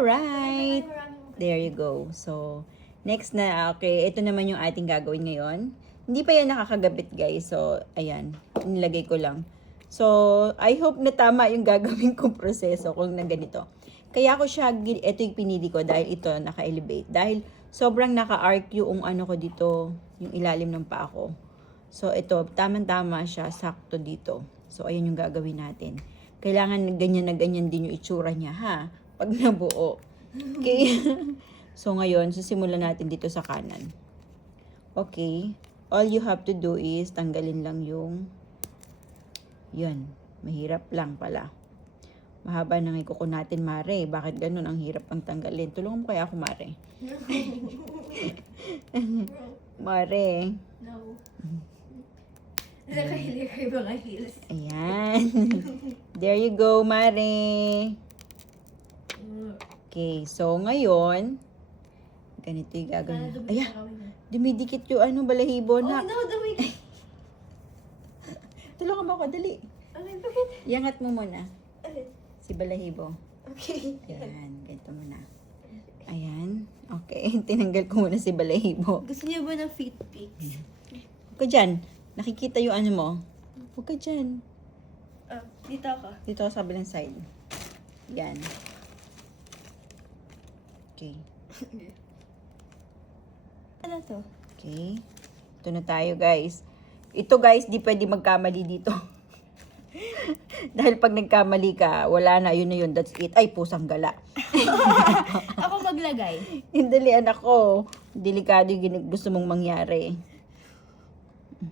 Alright. There you go. So, next na, okay, ito naman yung ating gagawin ngayon. Hindi pa yan nakakagabit, guys. So, ayan, nilagay ko lang. So, I hope na tama yung gagawin kong proseso kung na ganito. Kaya ako siya, ito yung pinili ko dahil ito naka-elevate. Dahil sobrang naka-arc yung ano ko dito, yung ilalim ng paa ko. So, ito, tamang-tama siya, sakto dito. So, ayan yung gagawin natin. Kailangan ganyan na ganyan din yung itsura niya, ha? Pag nabuo. Okay? so, ngayon, sisimulan natin dito sa kanan. Okay. All you have to do is tanggalin lang yung yan. Mahirap lang pala. Mahaba na nga kuko natin, Mare. Bakit ganun? Ang hirap ang tanggalin. Tulungan mo kaya ako, Mare. Mare. No. Nakahili kayo mga heels. Ayan. There you go, Mare. Okay, so ngayon, ganito yung gagawin. Na dumidikit yung ano, balahibo Oh na. no, dumikit. Tulungan mo ako, dali. Okay, bakit? Iangat mo muna. Alin? Si balahibo. Okay. Ayan, ganito muna. Ayan. Okay, tinanggal ko muna si balahibo. Gusto niyo ba ng feet pics? Huwag ka dyan. Nakikita yung ano mo. Huwag ka dyan. Ah, dito ako. Dito ako sa bilang side. Yan. Okay. Ano to? Okay. Ito na tayo, guys. Ito, guys, di pwede magkamali dito. Dahil pag nagkamali ka, wala na, yun na yun, that's it. Ay, pusang gala. Ako maglagay. Hindi, anak ko. Delikado yung gusto mong mangyari.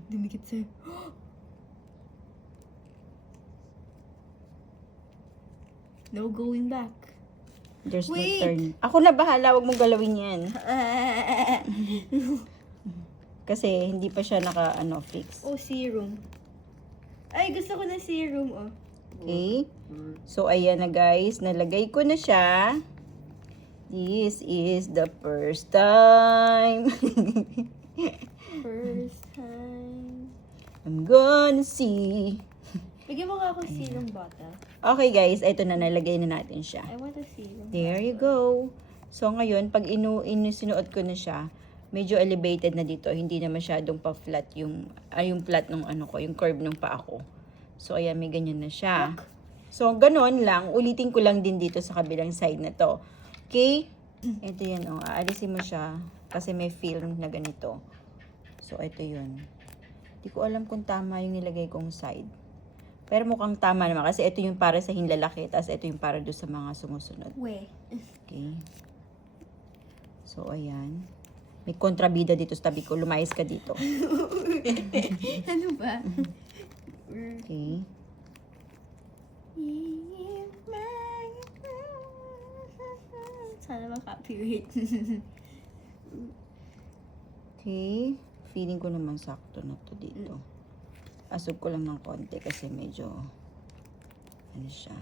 Dumikit sir. No going back. There's Wait. no turn. Ako na bahala, wag mong galawin yan. Kasi hindi pa siya naka, ano, fix. oh, serum. Ay, gusto ko na serum, oh. Okay? So, ayan na guys. Nalagay ko na siya. This is the first time. First time. I'm gonna see. Bigyan mo nga ako serum bottle. Okay guys, ito na. Nalagay na natin siya. I want a serum. There you go. So, ngayon, pag inu, inu sinuot ko na siya, medyo elevated na dito. Hindi na masyadong pa-flat yung, ay, yung flat ng ano ko, yung curve ng paa ko. So, ayan, may ganyan na siya. So, ganon lang. Ulitin ko lang din dito sa kabilang side na to. Okay? Ito yan, oh. Aalisin mo siya kasi may film na ganito. So, ito yun. Hindi ko alam kung tama yung nilagay kong side. Pero mukhang tama naman kasi ito yung para sa hinlalaki, tapos ito yung para doon sa mga sumusunod. We. Okay. So, ayan. May kontrabida dito sa tabi ko. Lumayas ka dito. ano ba? Okay. Sana makapirate. Okay. Feeling ko naman sakto na to dito. Asog ko lang ng konti kasi medyo ano siya.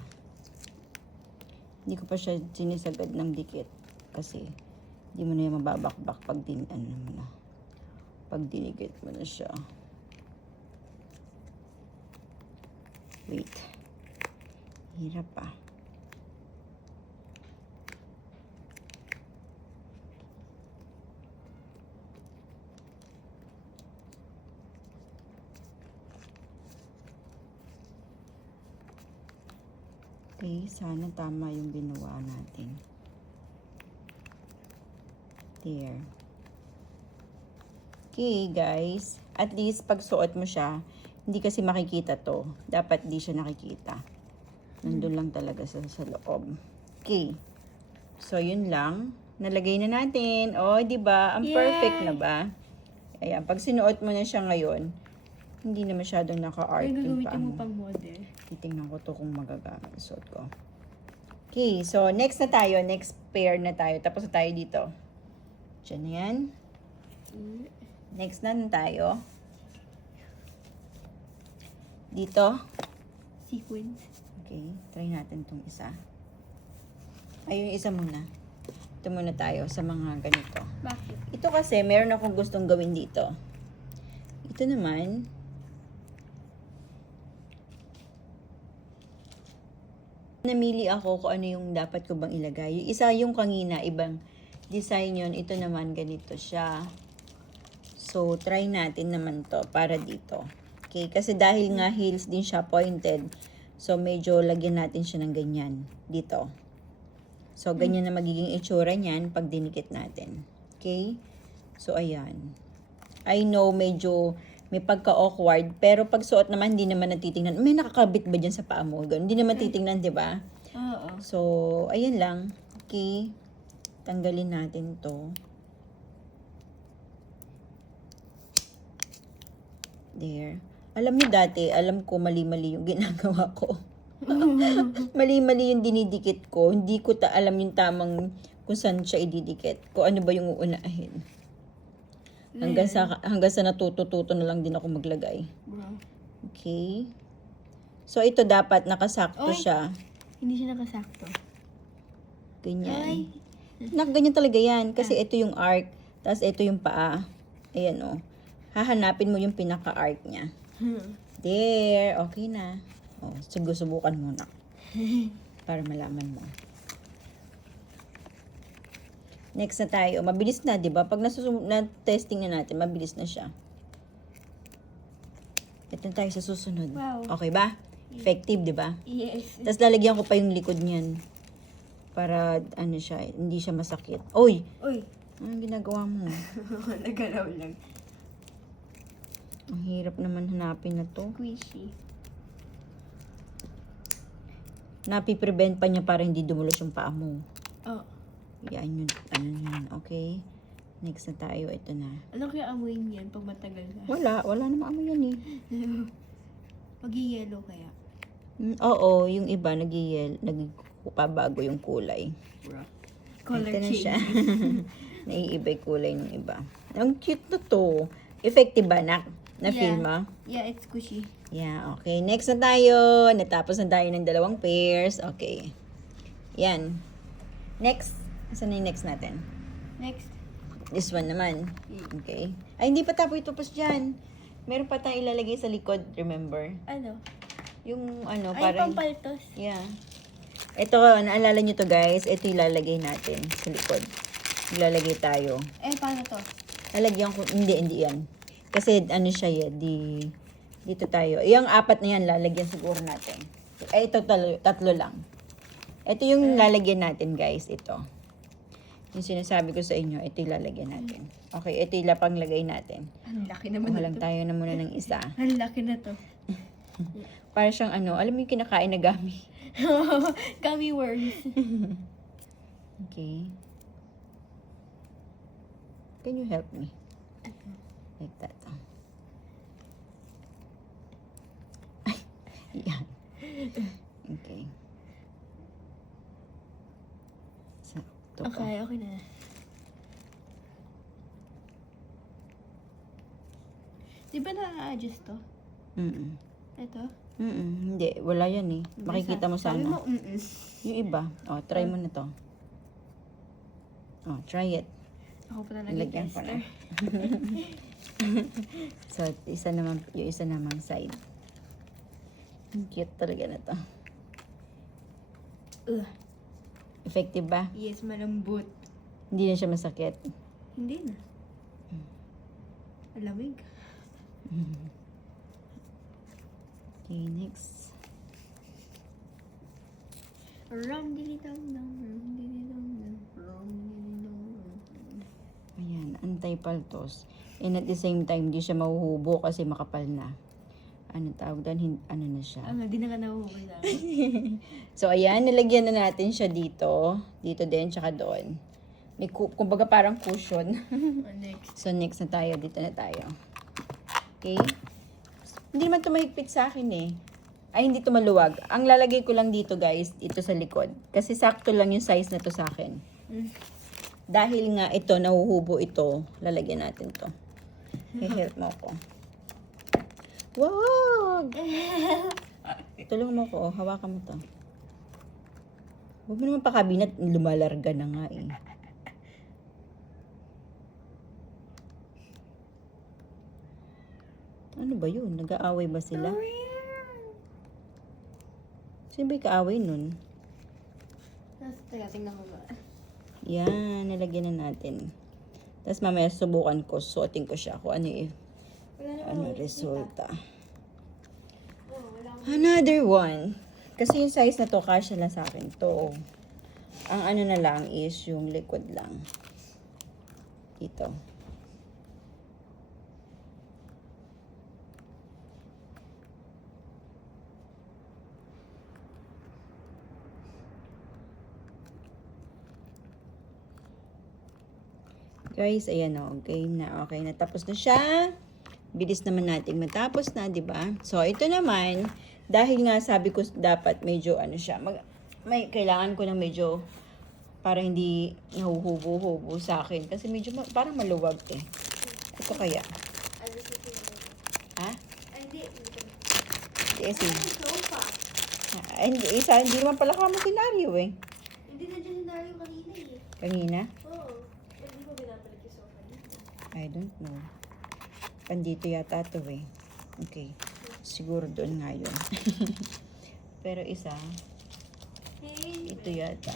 Hindi ko pa siya sinisagad ng dikit kasi hindi mo na yung mababakbak pag din ano mo na. Pag dinigit mo na siya. Wait. Hirap ah. Okay, sana tama yung ginawa natin. There. Okay, guys. At least, pag suot mo siya, hindi kasi makikita to. Dapat di siya nakikita. Nandun lang talaga sa, sa loob. Okay. So, yun lang. Nalagay na natin. O, oh, di ba? Ang perfect Yay! na ba? Ayan, pag sinuot mo na siya ngayon, hindi na masyadong naka-art Ay, gagamitin mo mo. pang model. Titingnan ko to kung magagamit. Suot ko. Okay, so next na tayo. Next pair na tayo. Tapos na tayo dito. Diyan na yan. Next na na tayo. Dito. Sequins. Okay, try natin tong isa. Ayun, isa muna. Ito muna tayo sa mga ganito. Bakit? Ito kasi, meron akong gustong gawin dito. Ito naman, Namili ako kung ano yung dapat ko bang ilagay. Yung isa yung kanina, ibang design yun. Ito naman, ganito siya. So, try natin naman to para dito. Okay, kasi dahil nga heels din siya pointed, so medyo lagyan natin siya ng ganyan dito. So, ganyan na magiging itsura niyan pag dinikit natin. Okay? So, ayan. I know medyo may pagka-awkward, pero pag suot naman, hindi naman natitingnan. May nakakabit ba dyan sa paa mo? Ganun. Hindi naman titingnan, di ba? Oo. So, ayan lang. Okay. Tanggalin natin to. There. Alam niyo dati, alam ko mali-mali yung ginagawa ko. mali-mali yung dinidikit ko. Hindi ko ta alam yung tamang kung saan siya ididikit. Kung ano ba yung uunahin. Hanggang sa, hanggang sa natutututo na lang din ako maglagay. Okay. So, ito dapat nakasakto Oy. siya. Hindi siya nakasakto. Ganyan. Ay. Nak, ganyan talaga yan. Kasi ito yung arc, tapos ito yung paa. Ayan o. Hahanapin mo yung pinaka-arc niya. There. Okay na. O, sige, subukan mo na. Para malaman mo. Next na tayo. Mabilis na, di ba? Pag na-testing na natin, mabilis na siya. Ito tayo sa susunod. Wow. Okay ba? Effective, di ba? yes. Tapos lalagyan ko pa yung likod niyan. Para, ano siya, hindi siya masakit. Oy! Uy. Anong ginagawa mo? Nagalaw lang. Ang hirap naman hanapin na to. Squishy. Napiprevent pa niya para hindi dumulos yung paa mo. Oh. Yan yun. Ano yun. Okay. Next na tayo. Ito na. Ano kaya amoy niyan pag matagal na? Wala. Wala namang amo yan eh. Mag-yellow kaya. Mm, oo. Yung iba nag-yel. Nagpabago yung kulay. Bro. Color Ito na change. siya. Naiiba yung kulay ng iba. Ang cute na to. Effective ba, nak? Na-feel Yeah. mo? Yeah, it's squishy. Yeah, okay. Next na tayo. Natapos na tayo ng dalawang pairs. Okay. Yan. Next. Asan na yung next natin? Next. This one naman. Okay. Ay, hindi pa tapo ito pas dyan. Meron pa tayong ilalagay sa likod, remember? Ano? Yung ano, Ay, parang... pampaltos. Yeah. Ito, naalala nyo to guys. Ito ilalagay natin sa likod. Ilalagay tayo. Eh, paano to? Lalagyan ko, hindi, hindi yan. Kasi ano siya eh, di, dito tayo. Yung apat na yan, lalagyan siguro natin. Eh, ito talo, tatlo lang. Ito yung lalagyan natin guys, ito. Yung sinasabi ko sa inyo, ito yung lalagyan natin. Okay, ito yung lapang lagay natin. Ang laki naman Kuha lang tayo na muna ng isa. Ang laki na to. Para siyang ano, alam mo yung kinakain na gami. Gummy worms. Okay. Can you help me? Like that. Ay, yan. Okay. Pa. Okay, okay na. Di ba na-adjust to? Mm-mm. Ito? Mm-mm. Hindi, wala yan eh. Makikita mo Sabi sana. mo, mm Yung iba. Oh, try mo na to. Oh, try it. Ako pa talaga Lagyan ko na. tester. So, isa naman, yung isa namang side. Ang cute talaga na to. Ugh. Effective ba? Yes, malambot. Hindi na siya masakit. Hindi na. Alamig. Okay, next. Ram dili dong dong, ram dili dong dong, ram dili dong dong. Ayan, anti-paltos. And at the same time, hindi siya mahuhubo kasi makapal na. Ano tawag doon? Hin- ano na siya. Ano, di na ka nahuhula. So, ayan, nilagyan na natin siya dito. Dito din, tsaka doon. May, ku- kumbaga parang cushion. Next. so, next na tayo. Dito na tayo. Okay? Hindi naman ito mahigpit sa akin eh. Ay, hindi ito maluwag. Ang lalagay ko lang dito, guys, dito sa likod. Kasi sakto lang yung size na to sa akin. Mm. Dahil nga ito, nahuhubo ito, lalagyan natin to. I-help mo ako. Wag! Tulungan mo ako, oh. hawakan mo to. Huwag mo naman pakabinat, lumalarga na nga eh. Ano ba yun? Nag-aaway ba sila? Sino ba yung kaaway nun? Teka, tingnan ko ba? Yan, nalagyan na natin. Tapos mamaya subukan ko, suotin ko siya kung ano eh, ano resulta. Oh, akong Another one. Kasi yung size na to, kasya lang sa akin to. Ang ano na lang is yung liquid lang. Dito. Guys, ayan o. Okay na, okay na. Tapos na siya. Bilis naman natin matapos na, di ba? So, ito naman, dahil nga sabi ko dapat medyo ano siya, mag, may kailangan ko ng medyo para hindi nahuhubo-hubo sa akin. Kasi medyo ma- parang maluwag eh. Ito kaya. Ha? Hindi. Hindi Ay, sofa. ay, hindi, isa, hindi naman pala kamo senaryo eh. Hindi na dyan scenario kanina eh. Kanina? Oo. Eh, di ko binapalit yung sofa dito. I don't know. Pandito yata to eh. Okay. Siguro doon nga yun. Pero isa, ito yata.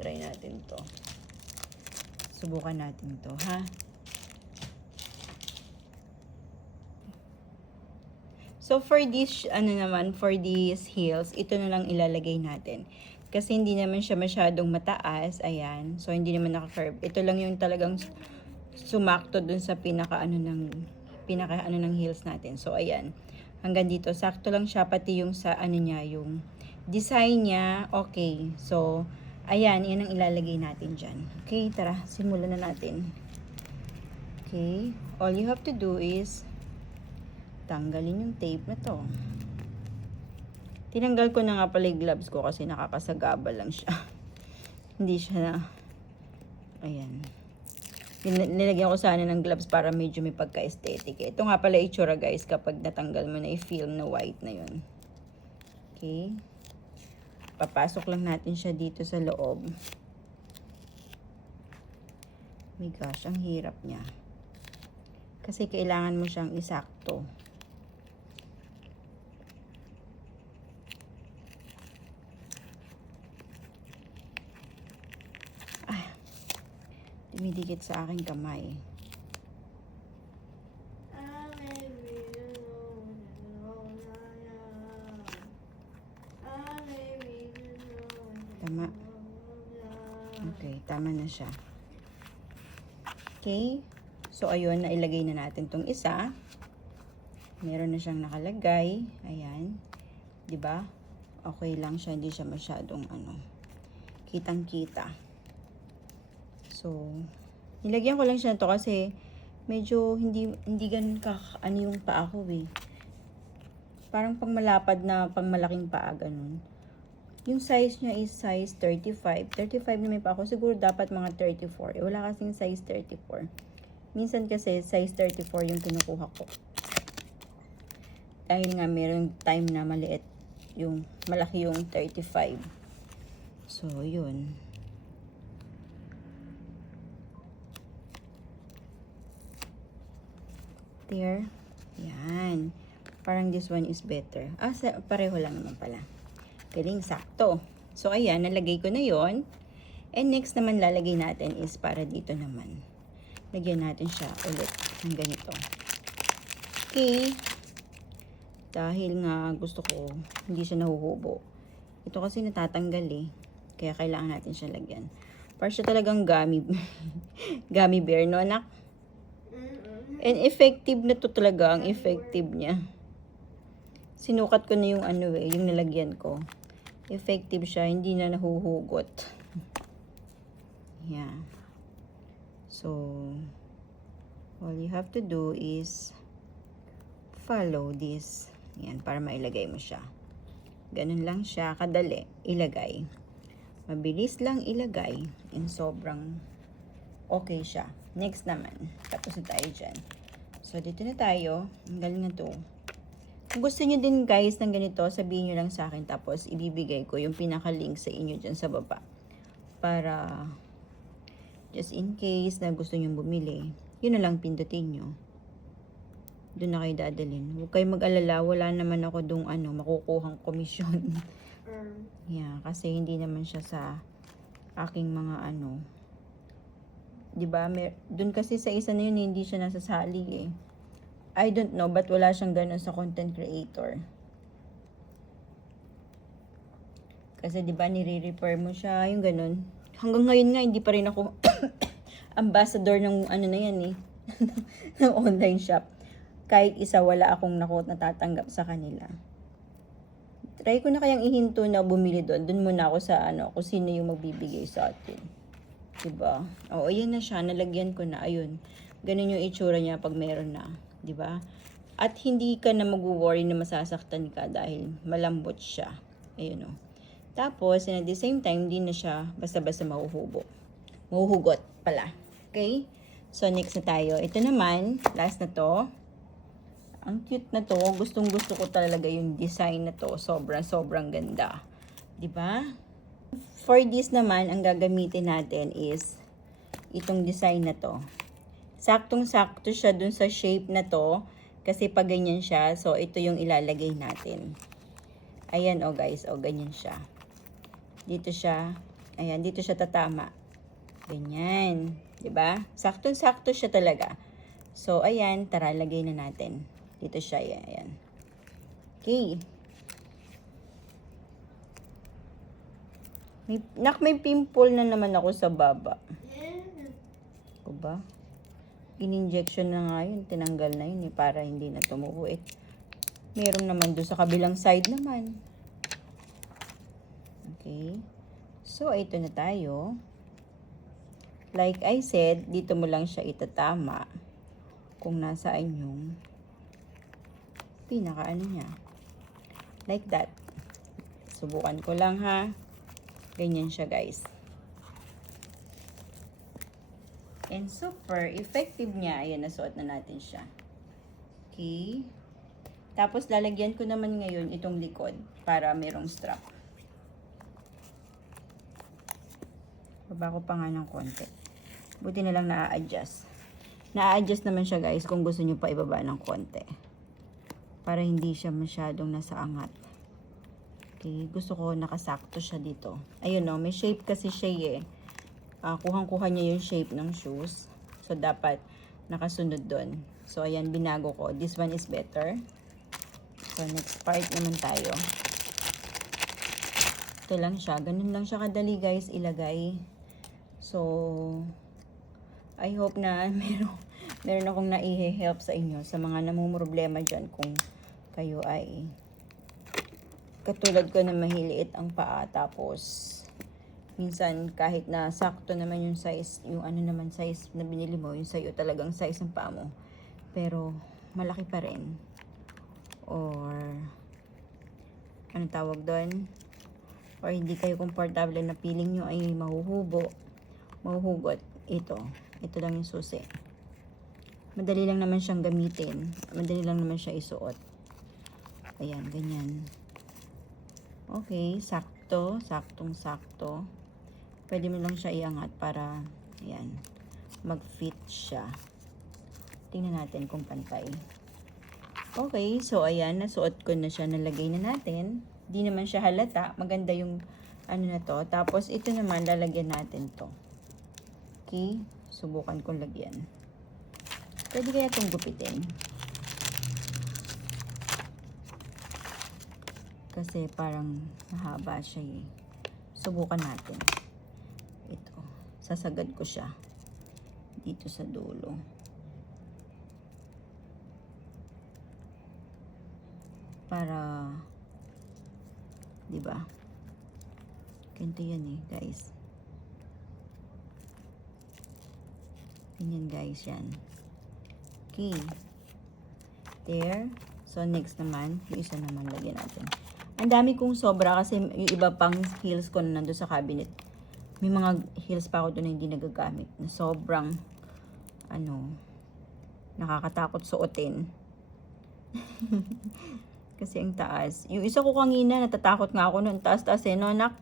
Try natin to. Subukan natin to, ha? So, for this, ano naman, for these heels, ito na lang ilalagay natin. Kasi hindi naman siya masyadong mataas. Ayan. So, hindi naman naka-curve. Ito lang yung talagang sumakto dun sa pinaka ano ng pinaka ano ng heels natin. So ayan. Hanggang dito sakto lang siya pati yung sa ano niya yung design niya okay. So ayan, yan ang ilalagay natin diyan. Okay, tara, simulan na natin. Okay, all you have to do is tanggalin yung tape na to. Tinanggal ko na nga pala gloves ko kasi nakakasagabal lang siya. Hindi siya na ayan. Nil- Nilagyan ko sana ng gloves para medyo may pagka-aesthetic. Ito nga pala itsura guys kapag natanggal mo na i-film na white na yun. Okay. Papasok lang natin siya dito sa loob. My gosh, ang hirap niya. Kasi kailangan mo siyang isakto. Dumidikit sa aking kamay. Tama. Okay, tama na siya. Okay. So, ayun, nailagay na natin tong isa. Meron na siyang nakalagay. Ayan. ba? Okay lang siya, hindi siya masyadong ano, kitang-kita. So, nilagyan ko lang siya to kasi medyo hindi hindi ganun ka ano yung paa ko eh. Parang pang malapad na pang malaking paa ganun. Yung size niya is size 35. 35 na may pa ako. Siguro dapat mga 34. Eh, wala kasing size 34. Minsan kasi size 34 yung kinukuha ko. Dahil nga meron time na maliit yung malaki yung 35. So, yun. There. Yan. Parang this one is better. Ah, sa, pareho lang naman pala. Galing, sakto. So, ayan, nalagay ko na yon And next naman lalagay natin is para dito naman. Lagyan natin siya ulit ng ganito. Okay. Dahil nga gusto ko, hindi siya nahuhubo. Ito kasi natatanggal eh. Kaya kailangan natin siya lagyan. Para siya talagang gummy, gummy bear, no anak? And effective na to talaga, ang effective niya. Sinukat ko na yung ano eh, yung nilagyan ko. Effective siya, hindi na nahuhugot. yeah. So, all you have to do is follow this. Yan, para mailagay mo siya. Ganun lang siya, kadali, ilagay. Mabilis lang ilagay, and sobrang okay siya. Next naman, tapos na tayo dyan. So, dito na tayo. Ang galing na to. Kung gusto nyo din guys ng ganito, sabihin nyo lang sa akin. Tapos, ibibigay ko yung pinaka-link sa inyo dyan sa baba. Para, just in case na gusto nyo bumili, yun na lang pindutin nyo. Doon na kayo dadalhin. Huwag kayong mag-alala, wala naman ako dong ano, makukuhang komisyon. Yeah, kasi hindi naman siya sa aking mga ano. 'Di ba? Doon kasi sa isa na yun hindi siya nasasali eh. I don't know but wala siyang ganun sa content creator. Kasi 'di ba nire-refer mo siya, yung ganun. Hanggang ngayon nga hindi pa rin ako ambassador ng ano na yan eh. ng online shop. Kahit isa wala akong naku natatanggap sa kanila. Try ko na kayang ihinto na bumili doon. Doon muna ako sa ano, kung sino yung magbibigay sa atin. Diba? Oo, ayan na siya. Nalagyan ko na. Ayun. Ganun yung itsura niya pag meron na. Diba? At hindi ka na mag-worry na masasaktan ka dahil malambot siya. Ayun o. Tapos, and at the same time, hindi na siya basta-basta mahuhubo. Mahuhugot pala. Okay? So, next na tayo. Ito naman, last na to. Ang cute na to. Gustong gusto ko talaga yung design na to. Sobrang, sobrang ganda. 'Di ba? For this naman, ang gagamitin natin is itong design na to. Saktong-sakto siya dun sa shape na to. Kasi pag ganyan siya, so ito yung ilalagay natin. Ayan, oh guys, oh ganyan siya. Dito siya, ayan, dito siya tatama. Ganyan. ba? Saktong-sakto siya talaga. So, ayan, tara, lagay na natin. Dito siya, ayan. Okay. May, nak, may pimple na naman ako sa baba. Ko ba? In-injection na nga yun, tinanggal na yun eh, para hindi na tumuho eh. Meron naman doon sa kabilang side naman. Okay. So, ito na tayo. Like I said, dito mo lang siya itatama kung nasaan yung pinaka ano niya. Like that. Subukan ko lang ha. Ganyan siya guys. And super effective niya. Ayan, nasuot na natin siya. Okay. Tapos lalagyan ko naman ngayon itong likod para merong strap. Baba ko pa nga ng konti. Buti na lang na-adjust. Na-adjust naman siya guys kung gusto nyo pa ibaba ng konti. Para hindi siya masyadong nasa angat. Okay, gusto ko nakasakto siya dito. Ayun no, may shape kasi siya eh. Ah, kuhang-kuha niya yung shape ng shoes. So, dapat nakasunod doon. So, ayan, binago ko. This one is better. So, next part naman tayo. Ito lang siya. Ganun lang siya kadali guys ilagay. So, I hope na meron, meron akong nai-help sa inyo sa mga namumroblema dyan kung kayo ay katulad ko na mahiliit ang paa tapos minsan kahit na sakto naman yung size, yung ano naman size na binili mo, yung sa'yo talagang size ng paa mo. Pero malaki pa rin. Or ano tawag doon? Or hindi kayo komportable na feeling nyo ay mahuhubo, mahuhugot. Ito. Ito lang yung susi. Madali lang naman siyang gamitin. Madali lang naman siya isuot. Ayan, ganyan. Okay, sakto. Saktong sakto. Pwede mo lang siya iangat para, ayan, mag-fit siya. Tingnan natin kung pantay. Okay, so ayan, nasuot ko na siya. Nalagay na natin. Di naman siya halata. Maganda yung ano na to. Tapos, ito naman, lalagyan natin to. Okay, subukan kong lagyan. Pwede kaya itong gupitin. Kasi parang mahaba siya eh. Subukan natin. Ito. Sasagad ko siya. Dito sa dulo. Para, di ba? Ganito yan eh, guys. Ganyan guys, yan. Okay. There. So, next naman, isa naman lagyan natin. Ang dami kong sobra kasi yung iba pang heels ko na nandun sa cabinet. May mga heels pa ako doon na hindi nagagamit. Na sobrang, ano, nakakatakot suotin. kasi ang taas. Yung isa ko kanina, natatakot nga ako nun. Taas-taas eh, no, anak?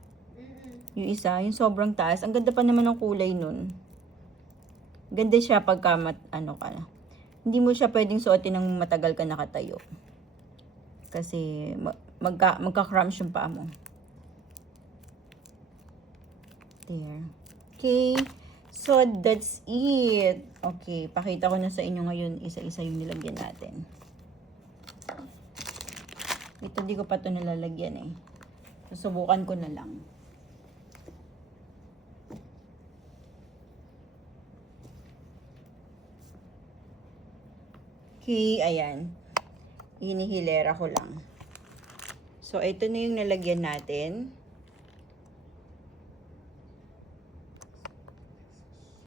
Yung isa, yung sobrang taas. Ang ganda pa naman ng kulay nun. Ganda siya pagka mat, ano ka na. Hindi mo siya pwedeng suotin ng matagal ka nakatayo. Kasi magka, magka-cramps yung paa mo. There. Okay. So, that's it. Okay. Pakita ko na sa inyo ngayon isa-isa yung nilagyan natin. Ito, di ko pa ito nalalagyan eh. Susubukan ko na lang. Okay, ayan. Hinihilera ko lang. So, ito na yung nalagyan natin.